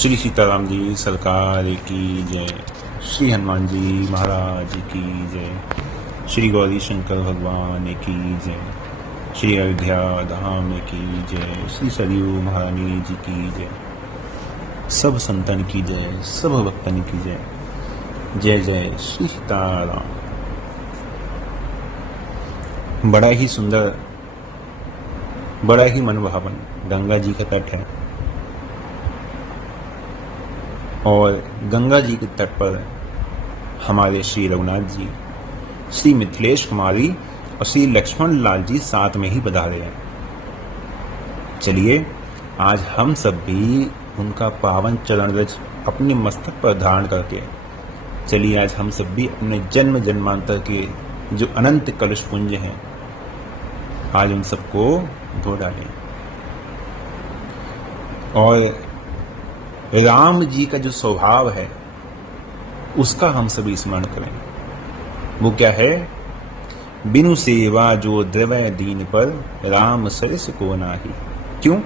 श्री सीताराम जी सरकार की जय। श्री हनुमान जी महाराज की जय। श्री गौरी शंकर भगवान की जय। श्री अयोध्या धाम की जय। श्री सरयू महारानी जी की जय। सब संतन की जय, सब भक्तन की जय। जय जय श्री सीताराम। बड़ा ही सुंदर, बड़ा ही मनभावन गंगा जी का तट है और गंगा जी के तट पर हमारे श्री रघुनाथ जी, श्री मिथिलेश कुमारी और श्री लक्ष्मण लाल जी साथ में ही पधारे हैं। चलिए आज हम सब भी उनका पावन चरण रज अपने मस्तक पर धारण करके चलिए आज हम सब भी अपने जन्म जन्मांतर के जो अनंत कलश पुंज हैं आज उन सबको धो डालें और राम जी का जो स्वभाव है उसका हम सभी स्मरण करें। वो क्या है? बिनु सेवा जो द्रवय दीन पर राम सरिस को नाही। क्यों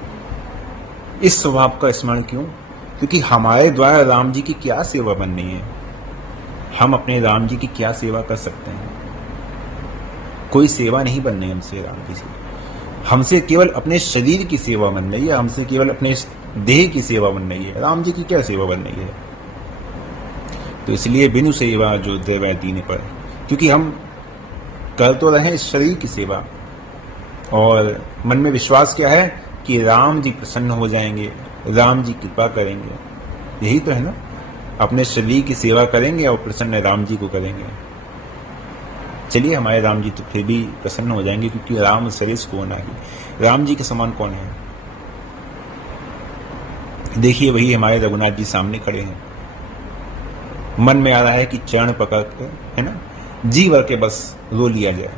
इस स्वभाव का स्मरण क्यों? क्योंकि हमारे द्वारा राम जी की क्या सेवा बननी है, हम अपने राम जी की क्या सेवा कर सकते हैं? कोई सेवा नहीं बननी हमसे राम जी से। हमसे केवल अपने शरीर की सेवा बन रही है, हमसे केवल अपने देह की सेवा बन रही है। राम जी की क्या सेवा बन रही है? तो इसलिए बिनु सेवा जो देवै दीन पर, क्योंकि हम कर तो रहे हैं इस शरीर की सेवा और मन में विश्वास क्या है कि राम जी प्रसन्न हो जाएंगे, राम जी कृपा करेंगे। यही तो है ना, अपने शरीर की सेवा करेंगे और प्रसन्न राम जी को करेंगे। चलिए हमारे राम जी तो फिर भी प्रसन्न हो जाएंगे, क्योंकि राम सरिस को नाही। राम जी के समान कौन है? देखिए वही हमारे रघुनाथ जी सामने खड़े हैं। मन में आ रहा है कि चरण पकड़ कर, है ना, जी भर के बस रो लिया जाए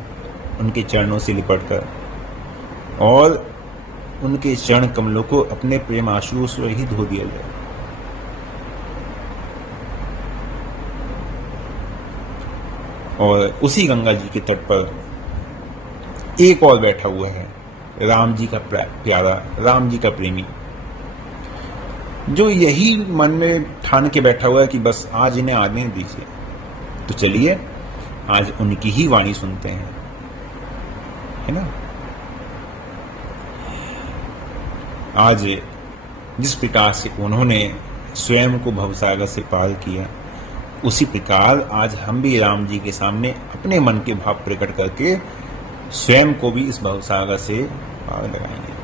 उनके चरणों से लिपट कर और उनके चरण कमलों को अपने प्रेम आंसुओं से ही धो दिया जाए। और उसी गंगा जी के तट पर एक और बैठा हुआ है राम जी का प्यारा, राम जी का प्रेमी, जो यही मन में ठान के बैठा हुआ है कि बस आज इन्हें आने दीजिए। तो चलिए आज उनकी ही वाणी सुनते हैं, है ना। आज जिस प्रकार से उन्होंने स्वयं को भवसागर से पार किया, उसी प्रकार आज हम भी राम जी के सामने अपने मन के भाव प्रकट करके स्वयं को भी इस भवसागर से पार लगाएंगे।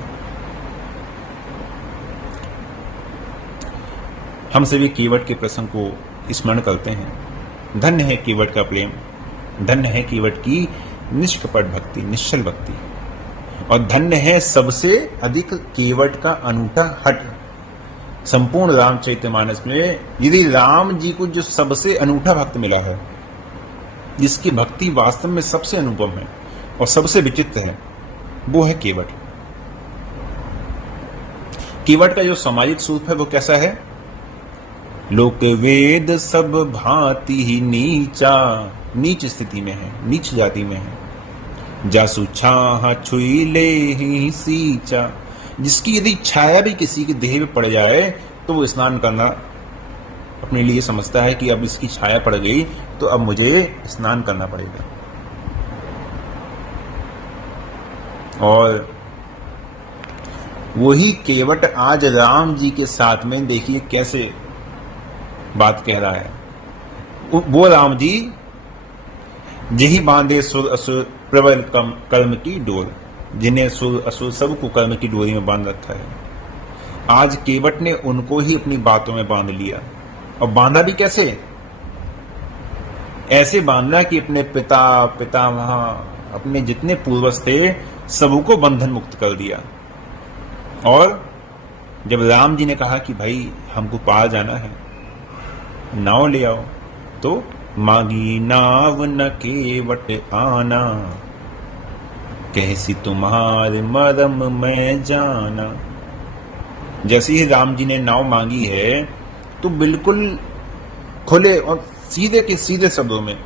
हम सभी केवट के प्रसंग को स्मरण करते हैं। धन्य है केवट का प्रेम, धन्य है केवट की निष्कपट भक्ति, निश्चल भक्ति, और धन्य है सबसे अधिक केवट का अनूठा हट। संपूर्ण रामचरितमानस में यदि राम जी को जो सबसे अनूठा भक्त मिला है, जिसकी भक्ति वास्तव में सबसे अनुपम है और सबसे विचित्र है, वो है केवट। केवट का जो सामाजिक स्वरूप है वो कैसा है? लोक वेद सब भांति ही नीचा, नीच स्थिति में है, नीच जाति में है। जासु छाह छुई ले ही सींचा, जिसकी यदि छाया भी किसी के देह में पड़ जाए तो वो स्नान करना अपने लिए समझता है कि अब इसकी छाया पड़ गई तो अब मुझे स्नान करना पड़ेगा। और वही केवट आज राम जी के साथ में देखिए कैसे बात कह रहा है। वो राम जी यही बांधे सुर असुर प्रबल कर्म की डोर, जिन्हें सुर असुर सबको कर्म की डोरी में बांध रखा है। आज केवट ने उनको ही अपनी बातों में बांध लिया, और बांधा भी कैसे? ऐसे बांधना कि अपने पितामह, अपने जितने पूर्वज थे सबको बंधन मुक्त कर दिया। और जब राम जी ने कहा कि भाई हमको पार जाना है, नाव ले आओ, तो मांगी नाव न केवट आना, कैसी तुम्हारे मरम मैं जाना। जैसे ही राम जी ने नाव मांगी है तो बिल्कुल खुले और सीधे के सीधे शब्दों में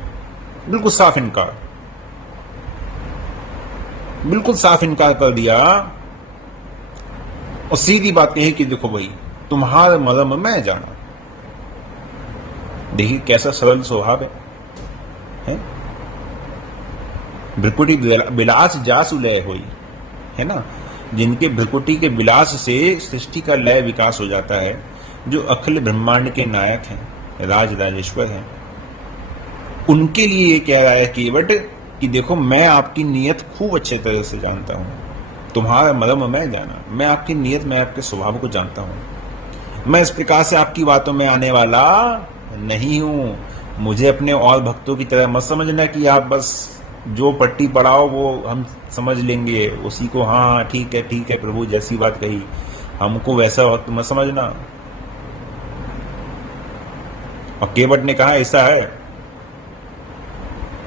बिल्कुल साफ इनकार, बिल्कुल साफ इनकार कर दिया और सीधी बात कही कि देखो भाई तुम्हार मरम मैं जाना। देखिए कैसा सरल स्वभाव है? भ्रिकुटी विलास जासु लय होई, है ना। जिनके भ्रिकुटी के विलास से सृष्टि का लय विकास हो जाता है, जो अखिल ब्रह्मांड के नायक हैं, राज राजेश्वर हैं, उनके लिए ये कह रहा है केवट कि देखो मैं आपकी नीयत खूब अच्छे तरह से जानता हूं, तुम्हारा मरम मैं जाना। मैं आपकी नीयत, मैं आपके स्वभाव को जानता हूं। मैं इस प्रकार से आपकी बातों में आने वाला नहीं हूं। मुझे अपने और भक्तों की तरह मत समझना कि आप बस जो पट्टी पढ़ाओ वो हम समझ लेंगे, उसी को हाँ ठीक है प्रभु जैसी बात कही, हमको वैसा वक्त मत समझना। और केवट ने कहा ऐसा है,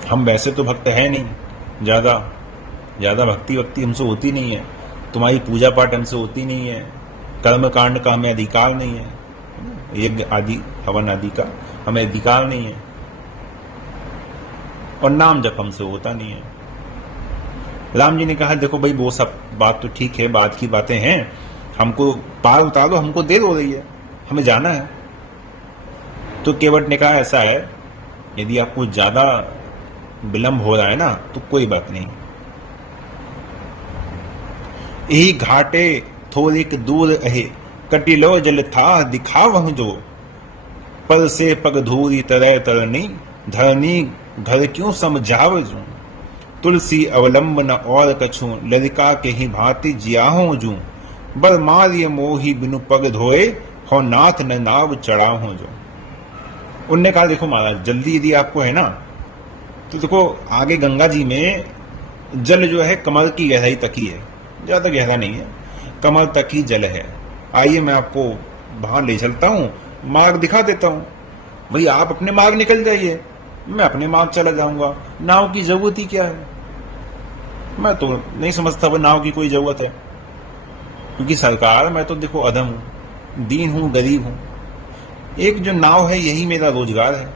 हम वैसे तो भक्त है नहीं, ज्यादा भक्ति हमसे होती नहीं है, तुम्हारी पूजा पाठ हमसे होती नहीं है, कर्म कांड का हमें अधिकार नहीं है, यज्ञ आदि हवन आदि का हमें अधिकार नहीं है, और नाम जप हमसे होता नहीं है। राम जी ने कहा देखो भाई वो सब बात तो ठीक है, बात की बातें हैं, हमको पार उतार दो, हमको देर हो रही है, हमें जाना है। तो केवट ने कहा ऐसा है, यदि आपको ज्यादा विलंब हो रहा है ना तो कोई बात नहीं, यही घाटे थोड़ीक दूर अहे, कटिलो जल था दिखावह जो, पर से पग धूरी तरह तरनी, धरनी घर क्यों समझाव जू, तुलसी अवलंब न और कछू, ललिका के ही भांति जियाहो जू, बर मारिय मोही बिनु पग धोए, हो नाथ न नाव चढ़ाहो जो। उनने कहा देखो महाराज जल्दी यदि आपको है ना तो देखो आगे गंगा जी में जल जो है कमर की गहराई तक ही है, ज्यादा गहरा नहीं है, कमर तक ही जल है। आइए मैं आपको वहां ले चलता हूं, मार्ग दिखा देता हूं। भाई आप अपने मार्ग निकल जाइए, मैं अपने मार्ग चला जाऊंगा, नाव की जरूरत ही क्या है? मैं तो नहीं समझता वो नाव की कोई जरूरत है, क्योंकि सरकार मैं तो देखो अधम हूं, दीन हूं, गरीब हूं, एक जो नाव है यही मेरा रोजगार है,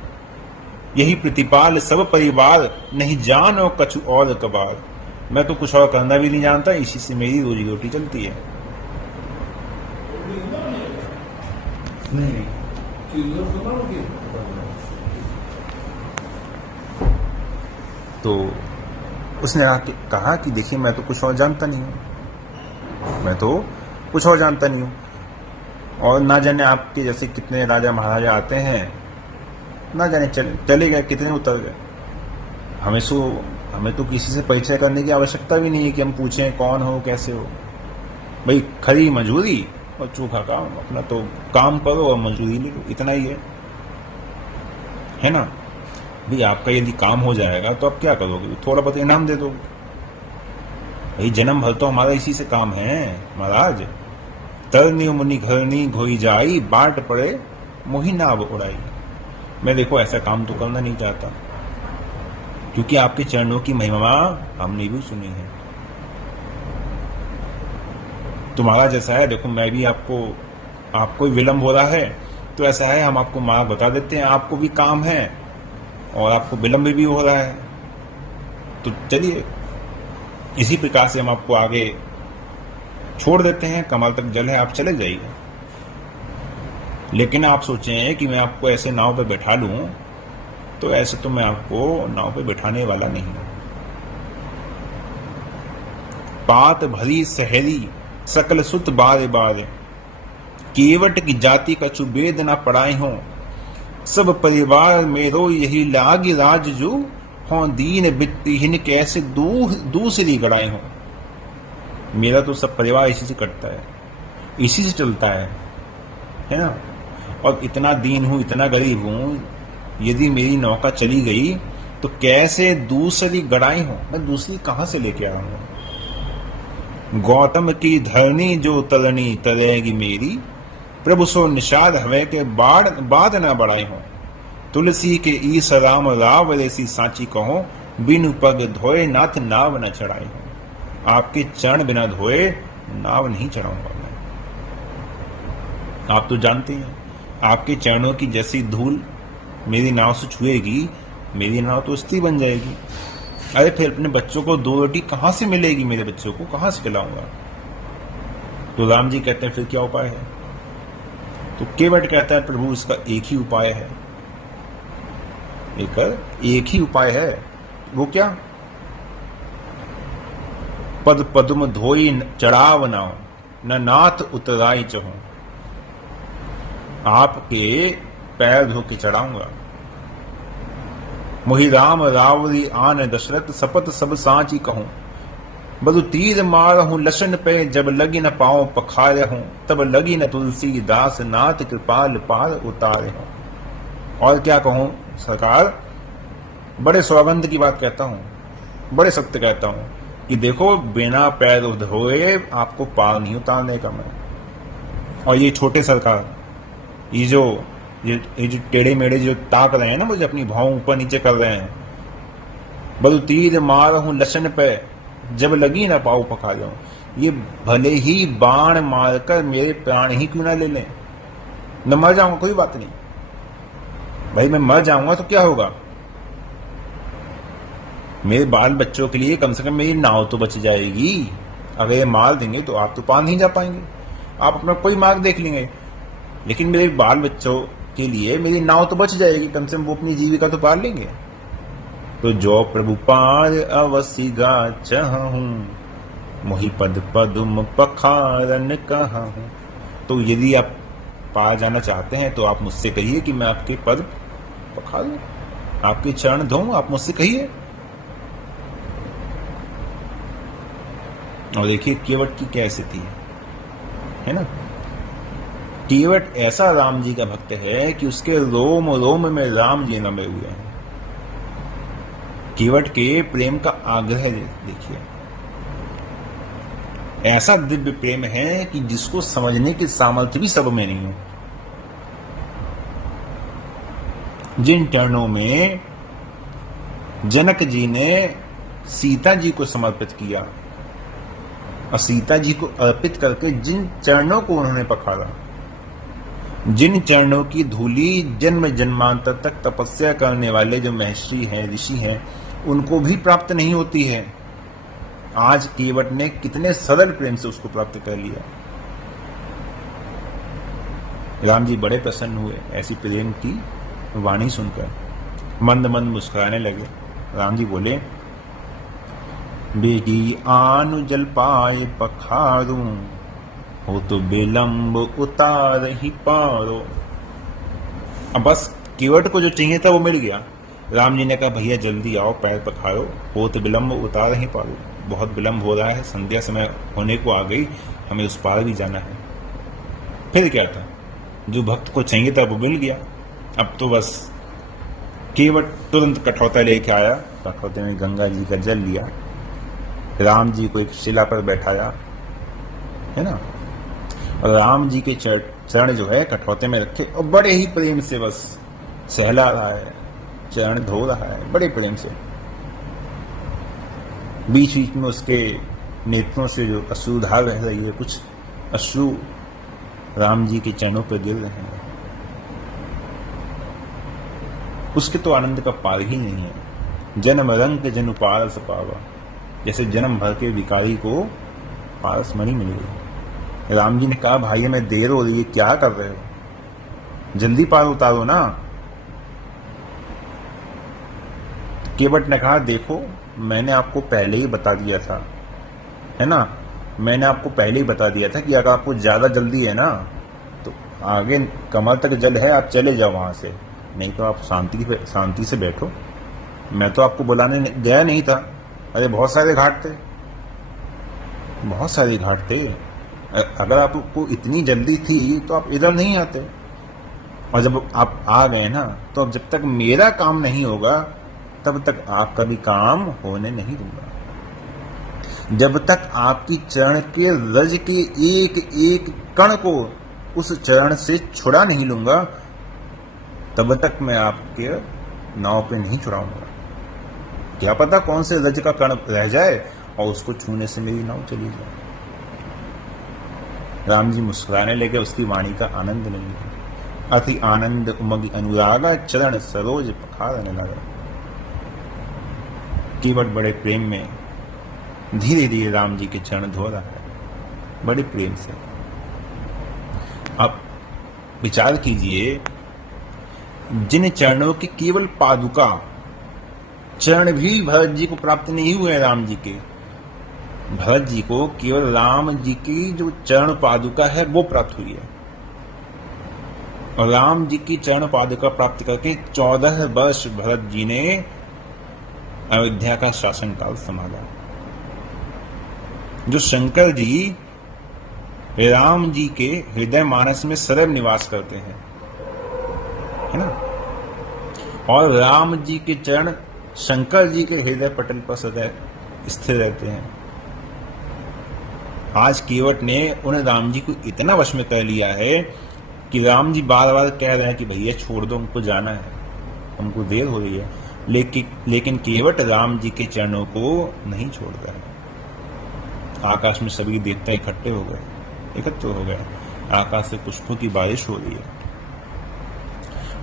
यही प्रतिपाल सब परिवार, नहीं जान और कछु और कबार। मैं तो कुछ और करना भी नहीं जानता, इसी से मेरी रोजी रोटी चलती है। तो उसने कहा कि देखिए मैं तो कुछ और जानता नहीं हूं, मैं तो कुछ और जानता नहीं हूं, और ना जाने आपके जैसे कितने राजा महाराजा आते हैं, ना जाने चले गए, कितने उतर गए। हमें तो किसी से परिचय करने की आवश्यकता भी नहीं है कि हम पूछें कौन हो कैसे हो। भाई खरी मजूरी और चोखा काम, अपना तो काम करो और मजूरी ले लो, इतना ही है ना। भाई आपका यदि काम हो जाएगा तो आप क्या करोगे? थोड़ा बहुत इनाम दे दोगे। भाई जन्म भर तो हमारा इसी से काम है महाराज। तरनी मुनि घरनी घोई जाई, बाट पड़े मोही नाव उड़ाई। मैं देखो ऐसा काम तो करना नहीं चाहता, क्योंकि आपके चरणों की महिमा हमने भी सुनी है। तुम्हारा जैसा है, देखो मैं भी आपको विलंब हो रहा है तो ऐसा है, हम आपको मार्ग बता देते हैं, आपको भी काम है और आपको विलंब भी हो रहा है, तो चलिए इसी प्रकार से हम आपको आगे छोड़ देते हैं, कमल तक जल है, आप चले जाइए। लेकिन आप सोचें कि मैं आपको ऐसे नाव पे बैठा लूं, तो ऐसे तो मैं आपको नाव पे बैठाने वाला नहीं। पात भरी सहेली सकल सुत बार बार, केवट की जाति कछु वेद न पढ़ाए हो, सब परिवार मेरो यही लाग राज जो, हो दीन बित्तिहीन कैसे दूसरी गड़ाए हो। मेरा तो सब परिवार इसी से कटता है, इसी से चलता है ना। और इतना दीन हूं, इतना गरीब हूं, यदि मेरी नौका चली गई तो कैसे दूसरी गड़ाई हो, मैं दूसरी कहां से लेके आऊंगा। गौतम की धरनी जो तरनी तरेगी मेरी, प्रभु सो निषाद हवे के बाद न बढ़ाए हो। तुलसी के ईस राम राव रेसी सांची कहो, बिनु पग धोए नाथ नाव न चढ़ाए हो। आपके चरण बिना धोए नाव नहीं चढ़ाऊंगा मैं। आप तो जानते हैं, आपके चरणों की जैसी धूल मेरी नाव से छुएगी, मेरी नाव तो स्थिर बन जाएगी। अरे फिर अपने बच्चों को 2 रोटी कहां से मिलेगी, मेरे बच्चों को कहां से खिलाऊंगा। तो राम जी कहते हैं फिर क्या उपाय है। तो केवट कहता है प्रभु इसका एक ही उपाय है, एक ही उपाय है। वो क्या? पद पद्म धोई चढ़ाव नाओ, न नाथ उतराई चहो। आपके पैर धो के चढ़ाऊंगा। मोहि राम रावरी आन दशरथ, सपत सब सांची कहूं। बधु तीर मारहूं लसन पे, जब लगी न पाओ पखारहूं। तब लगी न तुलसी दास, नाथ कृपाल पार उतारे हूं। और क्या कहूं सरकार, बड़े सौगंध की बात कहता हूं, बड़े सत्य कहता हूं कि देखो बिना पैर धोए आपको पार नहीं उतारने का मैं। और ये छोटे सरकार, ये जो टेढ़े मेढ़े जो ताक रहे हैं ना, मुझे अपनी भाव ऊपर नीचे कर रहे हैं। बधु तीर मारहूं लसन पे, जब लगी ना पाऊ पका जाऊं। ये भले ही बाण मारकर मेरे प्राण ही क्यों ना ले लें, न मर जाऊंगा कोई बात नहीं। भाई मैं मर जाऊंगा तो क्या होगा, मेरे बाल बच्चों के लिए कम से कम मेरी नाव तो बच जाएगी। अगर ये मार देंगे तो आप तो पार नहीं जा पाएंगे, आप अपना कोई मार्ग देख लेंगे, लेकिन मेरे बाल बच्चों के लिए मेरी नाव तो बच जाएगी, कम से कम वो अपनी जीविका तो पार लेंगे। तो जो प्रभु पार अवसि गा चहूं, मोहि पद पदुम पखारन कहूं। तो यदि आप पार जाना चाहते हैं तो आप मुझसे कहिए कि मैं आपके पद पखारूं, आपके चरण धोऊं, आप मुझसे कहिए। और देखिए केवट की क्या स्थिति है ना। केवट ऐसा राम जी का भक्त है कि उसके रोम रोम में राम जी नमे हुए हैं। केवट के प्रेम का आग्रह देखिए, ऐसा दिव्य प्रेम है कि जिसको समझने की सामर्थ्य भी सब में नहीं है। जिन चरणों में जनक जी ने सीता जी को समर्पित किया और सीता जी को अर्पित करके जिन चरणों को उन्होंने पखारा, जिन चरणों की धूली जन्म जन्मांतर तक तपस्या करने वाले जो महर्षि हैं, ऋषि हैं, उनको भी प्राप्त नहीं होती है, आज केवट ने कितने सरल प्रेम से उसको प्राप्त कर लिया। राम जी बड़े प्रसन्न हुए ऐसी प्रेम की वाणी सुनकर, मंद मंद मुस्कुराने लगे। राम जी बोले, बेटी आनु जल पाए पखारूं, हो तो विलंब उतार ही पारो। अब बस केवट को जो चाहिए था वो मिल गया। राम जी ने कहा भैया जल्दी आओ, पैर पखारो, हो तो विलंब उतार ही पारो। बहुत विलंब हो रहा है, संध्या समय होने को आ गई, हमें उस पार भी जाना है। फिर क्या था, जो भक्त को चाहिए था वो मिल गया। अब तो बस केवट तुरंत कठौता लेके आया, कठौते में गंगा जी का जल लिया, राम जी को एक शिला पर बैठाया, है ना, और राम जी के चरण जो है कठौते में रखे और बड़े ही प्रेम से बस सहला रहा है, चरण धो रहा है बड़े प्रेम से। बीच बीच में उसके नेत्रों से जो अश्रुधार रह रही है, कुछ अश्रु राम जी के चरणों पर गिर रहे हैं। उसके तो आनंद का पार ही नहीं है। जन्म रंग जन पारस पावा, जैसे जन्म भर के भिखारी को पारस मणि मिल गई। राम जी ने कहा भाई मैं देर हो रही है, क्या कर रहे हो, जल्दी पार उतारो ना। केवट ने कहा देखो मैंने आपको पहले ही बता दिया था, है ना, मैंने आपको पहले ही बता दिया था कि अगर आपको ज्यादा जल्दी है ना तो आगे कमर तक जल है, आप चले जाओ वहां से, नहीं तो आप शांति से बैठो। मैं तो आपको बुलाने गया नहीं था, अरे बहुत सारे घाट थे, बहुत सारे घाट थे। अगर आपको इतनी जल्दी थी तो आप इधर नहीं आते, और जब आप आ गए ना तो अब जब तक मेरा काम नहीं होगा तब तक आपका भी काम होने नहीं दूंगा। जब तक आपकी चरण के रज के एक एक कण को उस चरण से छुड़ा नहीं लूंगा तब तक मैं आपके नाव पे नहीं छुड़ाऊंगा। क्या पता कौन से रज का कण रह जाए और उसको छूने से मेरी नाव चली जाए। राम जी मुस्कुराने लगे, उसकी वाणी का आनंद नहीं है। अति आनंद उमग अनुरागा, चरण सरोज पखारने लगा। केवट बड़े प्रेम में धीरे धीरे राम जी के चरण धो रहा है, बड़े प्रेम से। अब विचार कीजिए, जिन चरणों की केवल पादुका, चरण भी भरत जी को प्राप्त नहीं हुए राम जी के, भरत जी को केवल राम जी की जो चरण पादुका है वो प्राप्त हुई है। और राम जी की चरण पादुका प्राप्त करके 14 वर्ष भरत जी ने अयोध्या का शासनकाल संभाला। जो शंकर जी राम जी के हृदय मानस में सदैव निवास करते हैं, है ना, और राम जी के चरण शंकर जी के हृदय पटल पर सदैव स्थिर रहते हैं। आज केवट ने उन राम जी को इतना वश में कर लिया है कि राम जी बार बार कह रहे हैं कि भैया छोड़ दो, हमको जाना है, हमको देर हो रही है, लेकिन केवट राम जी के चरणों को नहीं छोड़ता है। आकाश में सभी देवता एकत्र हो गए, आकाश से पुष्पों की बारिश हो रही है।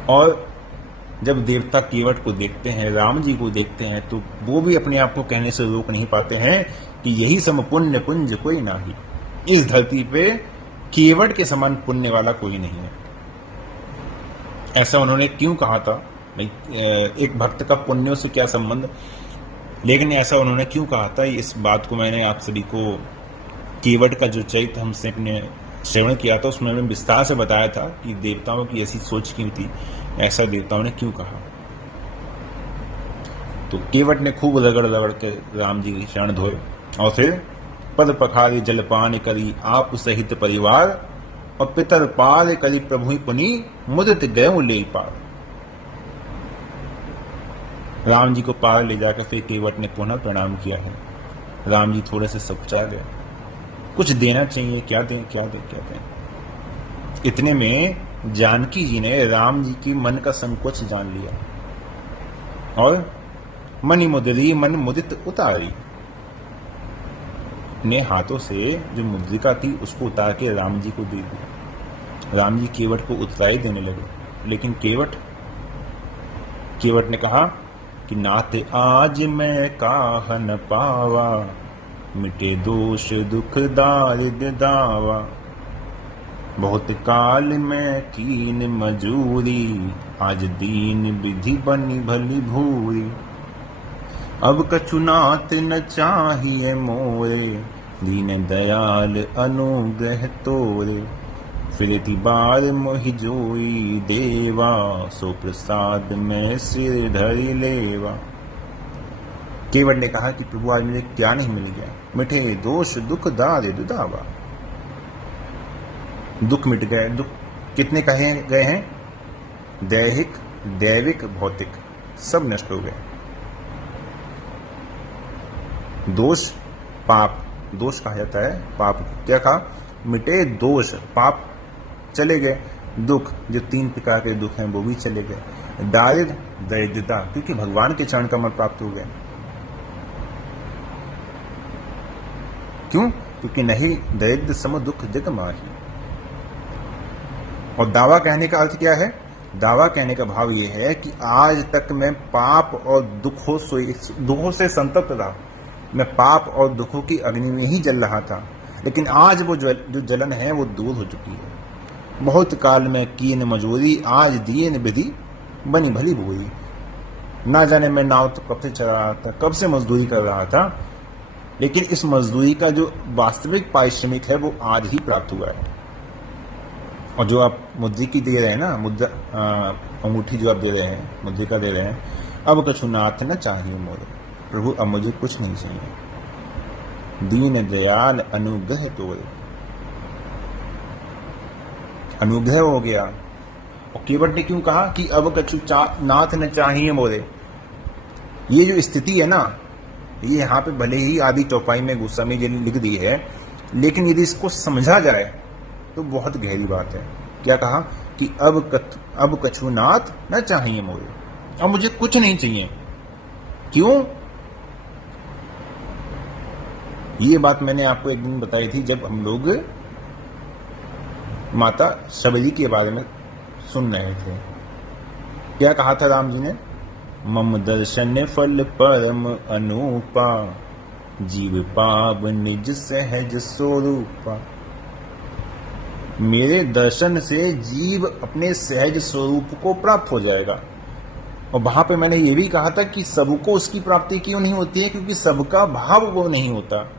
और जब देवता केवट को देखते हैं, राम जी को देखते हैं, तो वो भी अपने आप को कहने से रोक नहीं पाते हैं कि यही सम पुण्य पुंज कोई नाही। इस धरती पे केवट के समान पुण्य वाला कोई नहीं है। ऐसा उन्होंने क्यों कहा था? एक भक्त का पुण्यों से क्या संबंध, लेकिन ऐसा उन्होंने क्यों कहा था, इस बात को मैंने आप सभी को केवट का जो चरित्र हमसे अपने श्रवण किया था उसमें मैंने विस्तार से बताया था कि देवताओं की ऐसी सोच क्यों थी, ऐसा देवताओं ने क्यों कहा। तो केवट ने खूब रगड़ के राम जी के चरण धोए और फिर पद पखारी जलपान करी आप सहित परिवार, और पितर पार करी प्रभु पुनि मुदित गए ले पार। राम जी को पार ले जाकर फिर केवट ने पुनः प्रणाम किया है। राम जी थोड़े से सकुचा गए, कुछ देना चाहिए, क्या दें। इतने में जानकी जी ने राम जी की मन का संकोच जान लिया और मनि मुदरी मन मुदित उतारी ने हाथों से जो मुद्रिका थी उसको उतार के राम जी को दे दिया। राम जी केवट को उतराई देने लगे, लेकिन केवट ने कहा कि नाथ आज मैं काह न पावा, मिटे दोष दुख दारिद्र दावा, बहुत काल में कीन मजूरी, आज दीन विधि बनी भली भूरी, अब कछु नाथ न चाहिए मोरे, दीन दयाल अनुग्रह तोरे, फिरति बार मोहि जोई देवा, सो प्रसाद में सिर धरि लेवा। केवट ने कहा कि प्रभु आज मुझे क्या नहीं मिल गया, मिठे दोष दुख दारिद्र दावा। दुख मिट गए। दुख कितने कहे गए हैं? दैहिक, दैविक, भौतिक, सब नष्ट हो गए। दोष, पाप, दोष कहा जाता है पाप। क्या कहा? मिटे दोष, पाप चले गए। दुख, जो 3 प्रकार के दुख हैं वो भी चले गए। दारिद्र, दरिद्रता, क्योंकि भगवान के चरण कमल प्राप्त हो गए। क्यों? क्योंकि नहीं दरिद्र सम दुख जग माही। और दावा कहने का अर्थ क्या है? दावा कहने का भाव यह है कि आज तक मैं पाप और दुखों से संतप्त रहा, मैं पाप और दुखों की अग्नि में ही जल रहा था, लेकिन आज वो जो जलन है वो दूर हो चुकी है। बहुत काल में कीन मजूरी, आज दीन विधि बनी भली भूरी। ना जाने मैं नाव तो कब से चला रहा था, कब से मजदूरी कर रहा था, लेकिन इस मजदूरी का जो वास्तविक पारिश्रमिक है वो आज ही प्राप्त हुआ है। और जो आप मुद्रिकी दे रहे हैं ना, मुद्रा अंगूठी जो आप दे रहे हैं, मुद्रिका दे रहे हैं, अब कछु नाथ न चाहिए मोरे, प्रभु अब मुझे कुछ नहीं चाहिए, दीन दयाल अनुग्रह तोरे। अनुग्रह हो गया। और केवट ने क्यों कहा कि अब कछु नाथ न चाहिए मोरे? ये जो स्थिति है ना, ये यहाँ पे भले ही आदि चौपाई में गोस्वामी जी ने लिख दी है, लेकिन यदि इसको समझा जाए तो बहुत गहरी बात है। क्या कहा कि अब कछु नाथ न चाहिए मोरे, अब मुझे कुछ नहीं चाहिए। क्यों? ये बात मैंने आपको एक दिन बताई थी जब हम लोग माता शबरी के बारे में सुन रहे थे। क्या कहा था राम जी ने? मम दर्शन फल परम अनूपा, जीव पाव निज सहज स्वरूपा। मेरे दर्शन से जीव अपने सहज स्वरूप को प्राप्त हो जाएगा। और वहां पे मैंने ये भी कहा था कि सबको उसकी प्राप्ति क्यों नहीं होती है, क्योंकि सबका भाव वो नहीं होता।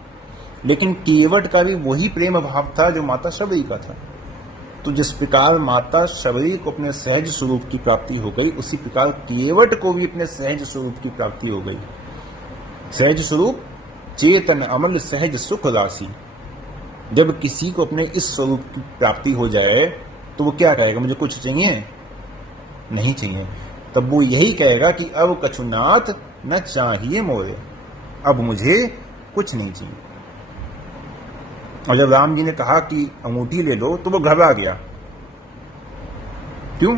लेकिन केवट का भी वही प्रेम भाव था जो माता शबरी का था। तो जिस प्रकार माता शबरी को अपने सहज स्वरूप की प्राप्ति हो गई, उसी प्रकार केवट को भी अपने सहज स्वरूप की प्राप्ति हो गई। सहज स्वरूप चेतन अमल सहज सुख राशि। जब किसी को अपने इस स्वरूप की प्राप्ति हो जाए तो वो क्या कहेगा, मुझे कुछ चाहिए नहीं चाहिए। तब वो यही कहेगा कि अब कछुनाथ न चाहिए मोरे, अब मुझे कुछ नहीं चाहिए। और जब राम जी ने कहा कि अंगूठी ले लो तो वो घबरा गया। क्यों?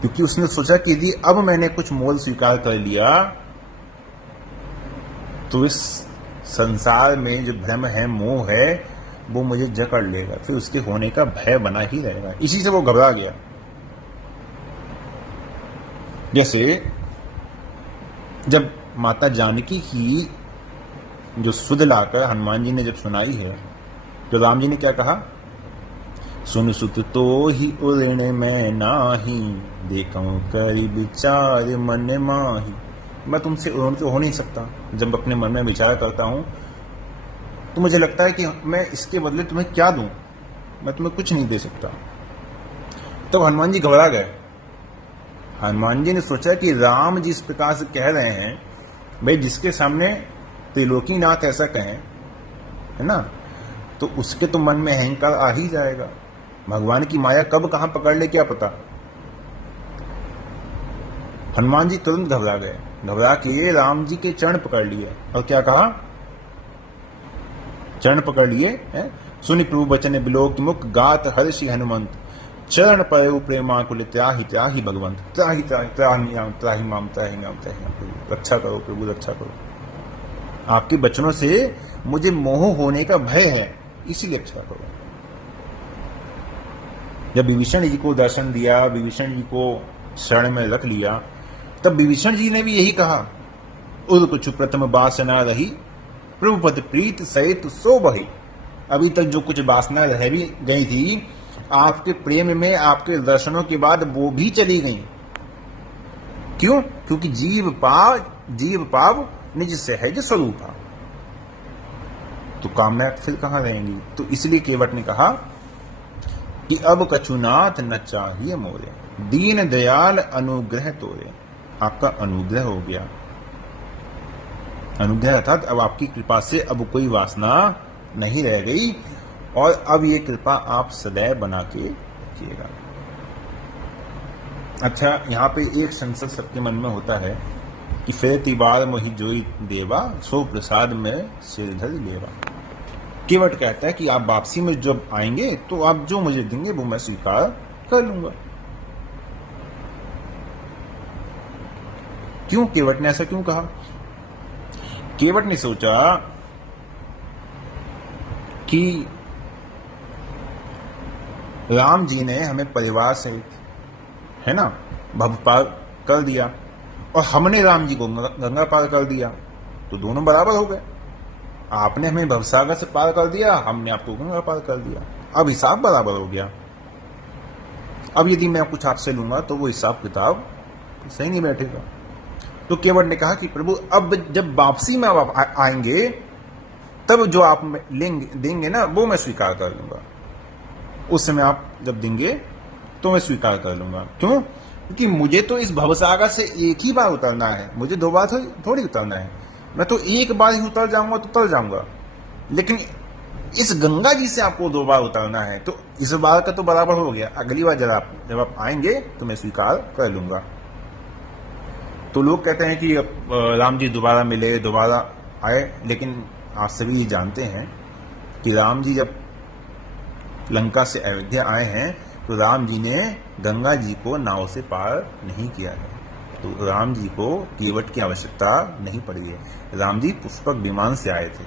क्योंकि उसने सोचा कि यदि अब मैंने कुछ मोल स्वीकार कर लिया तो इस संसार में जो भ्रम है, मोह है, वो मुझे जकड़ लेगा, फिर उसके होने का भय बना ही रहेगा। इसी से वो घबरा गया। जैसे जब माता जानकी की जो सुध लाकर हनुमान जी ने जब सुनाई है, तो राम जी ने क्या कहा, सुन सुत तो ही उड़न में नाही, देखूं करी विचार मन माही। मैं तुमसे उड़न तो हो नहीं सकता। जब अपने मन में विचार करता हूं तो मुझे लगता है कि मैं इसके बदले तुम्हें क्या दूं, मैं तुम्हें कुछ नहीं दे सकता। तो हनुमान जी घबरा गए। हनुमान जी ने सोचा कि राम जी इस प्रकार से कह रहे हैं, भाई जिसके सामने त्रिलोकीनाथ ऐसा कहें, है ना, तो उसके तो मन में अहंकार आ ही जाएगा। भगवान की माया कब कहां पकड़ ले क्या पता। हनुमान जी तुरंत घबरा गए। घबरा के राम जी के चरण पकड़ लिए और क्या कहा, चरण पकड़ लिए, सुनि प्रभु बचन बिलोक मुख, गात हर्षि हनुमंत, चरण पयु प्रेमाकुल, त्राहि त्राहि भगवंत, त्राहि त्राहि त्राहि माम त्राहि माम त्राहि माम त्राहि माम। रक्षा करो प्रभु, रक्षा करो। आपके बचनों से मुझे मोह होने का भय है, इसीलिए रक्षा करो। जब विभीषण जी को दर्शन दिया, विभीषण जी को शरण में रख लिया, तब विभीषण जी ने भी यही कहा, उद कुछ प्रथम वासना रही, प्रभुपति प्रीत सहित सो बही। अभी तक जो कुछ वासना रह भी गई थी आपके प्रेम में, आपके दर्शनों के बाद वो भी चली गई। क्यों? क्योंकि जीव पाव निज सहज स्वरूप। तो कामना फिर कहां रहेंगी। तो इसलिए केवट ने कहा कि अब कछुनाथ न चाहिए मोरे, दीन दयाल अनुग्रह तोरे। आपका अनुग्रह हो गया। अनुग्रह अर्थात अब आपकी कृपा से अब कोई वासना नहीं रह गई, और अब ये कृपा आप सदैव बना के रखिएगा। अच्छा, यहाँ पे एक संशय सबके मन में होता है कि फिरती बार मोहि जोई देवा, सो प्रसाद में सिरधर लेवा। केवट कहता है कि आप वापसी में जब आएंगे तो आप जो मुझे देंगे वो मैं स्वीकार कर लूंगा। क्यों केवट ने ऐसा क्यों कहा? केवट ने सोचा कि राम जी ने हमें परिवार सहित, है ना, भव पार कर दिया, और हमने राम जी को गंगा पार कर दिया, तो दोनों बराबर हो गए। आपने हमें भवसागर से पार कर दिया, हमने आपको गंगा पार कर दिया, अब हिसाब बराबर हो गया। अब यदि मैं कुछ आपसे लूंगा तो वो हिसाब किताब सही नहीं बैठेगा। तो केवट ने कहा कि प्रभु अब जब वापसी में आप आएंगे तब जो आप देंगे ना वो मैं स्वीकार कर लूंगा। उस समय आप जब देंगे तो मैं स्वीकार कर लूंगा। क्यों? क्योंकि मुझे तो इस भवसागर से एक ही बार उतरना है, मुझे दो बार थोड़ी उतरना है। मैं तो एक बार ही उतर जाऊंगा तो उतर जाऊंगा, लेकिन इस गंगा जी से आपको दो बार उतरना है, तो इस बार का तो बराबर हो गया। अगली बार जब आप आएंगे तो मैं स्वीकार कर लूंगा। तो लोग कहते हैं कि राम जी दोबारा मिले, दोबारा आए, लेकिन आप सभी जानते हैं कि राम जी जब लंका से अयोध्या आए हैं तो राम जी ने गंगा जी को नाव से पार नहीं किया है। तो राम जी को केवट की आवश्यकता नहीं पड़ी है। राम जी पुष्पक विमान से आए थे,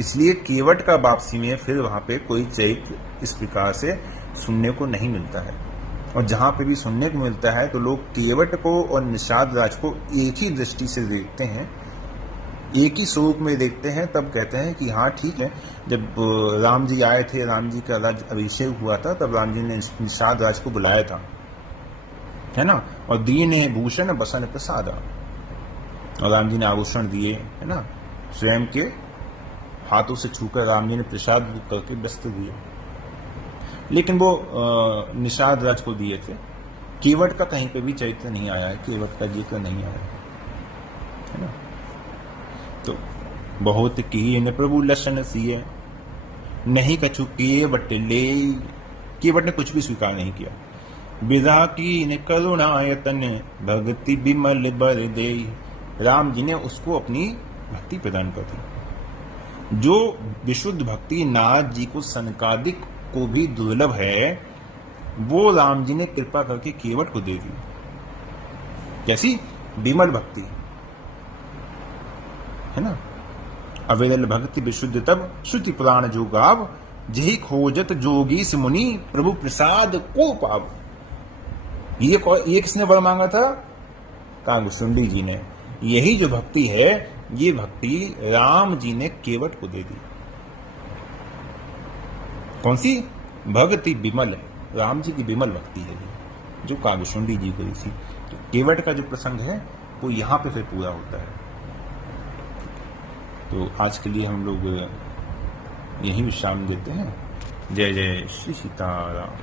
इसलिए केवट का वापसी में फिर वहां पे कोई चरित्र इस प्रकार से सुनने को नहीं मिलता है। और जहां पे भी सुनने को मिलता है तो लोग केवट को और निषाद राज को एक ही दृष्टि से देखते हैं एक ही स्वरूप में देखते हैं, तब कहते हैं कि हाँ ठीक है, जब राम जी आए थे, राम जी का राज्य अभिषेक हुआ था, तब राम जी ने निषाद राज को बुलाया था, है ना, और दीन है भूषण बसन प्रसाद, और राम जी ने आभूषण दिए, है ना, स्वयं के हाथों से छूकर राम जी ने प्रसाद करके वस्त्र दिए। लेकिन वो निषाद राज को दिए थे। केवट का कहीं पे भी चरित्र नहीं आया है, केवट का जिक्र नहीं आया है ना। तो बहुत कीन प्रभु लसन सिए, नहीं कछु केवट ले, केवट ने कुछ भी स्वीकार नहीं किया। विदा कीन करुणायतन भक्ति विमल बर दे, राम जी ने उसको अपनी भक्ति प्रदान कर दी। जो विशुद्ध भक्ति नाथ जी को सनकादिक को भी दुर्लभ है, वो राम जी ने कृपा करके केवट को दे दी। कैसी विमल भक्ति, है ना। अविरल भक्ति विशुद्ध तब श्रुति पुराण जो गाव, जही खोजत जोगीस मुनि प्रभु प्रसाद को पाव। ये किसने वर मांगा था? कागभूषुंडी जी ने। यही जो भक्ति है, ये भक्ति राम जी ने केवट को दे दी। कौन सी भक्ति? विमल है, राम जी की विमल भक्ति है ये, जो कागभूषुंडी जी को दी थी। तो केवट का जो प्रसंग है वो यहाँ पे फिर पूरा होता है। तो आज के लिए हम लोग यही विश्राम देते हैं। जय जय श्री सीताराम।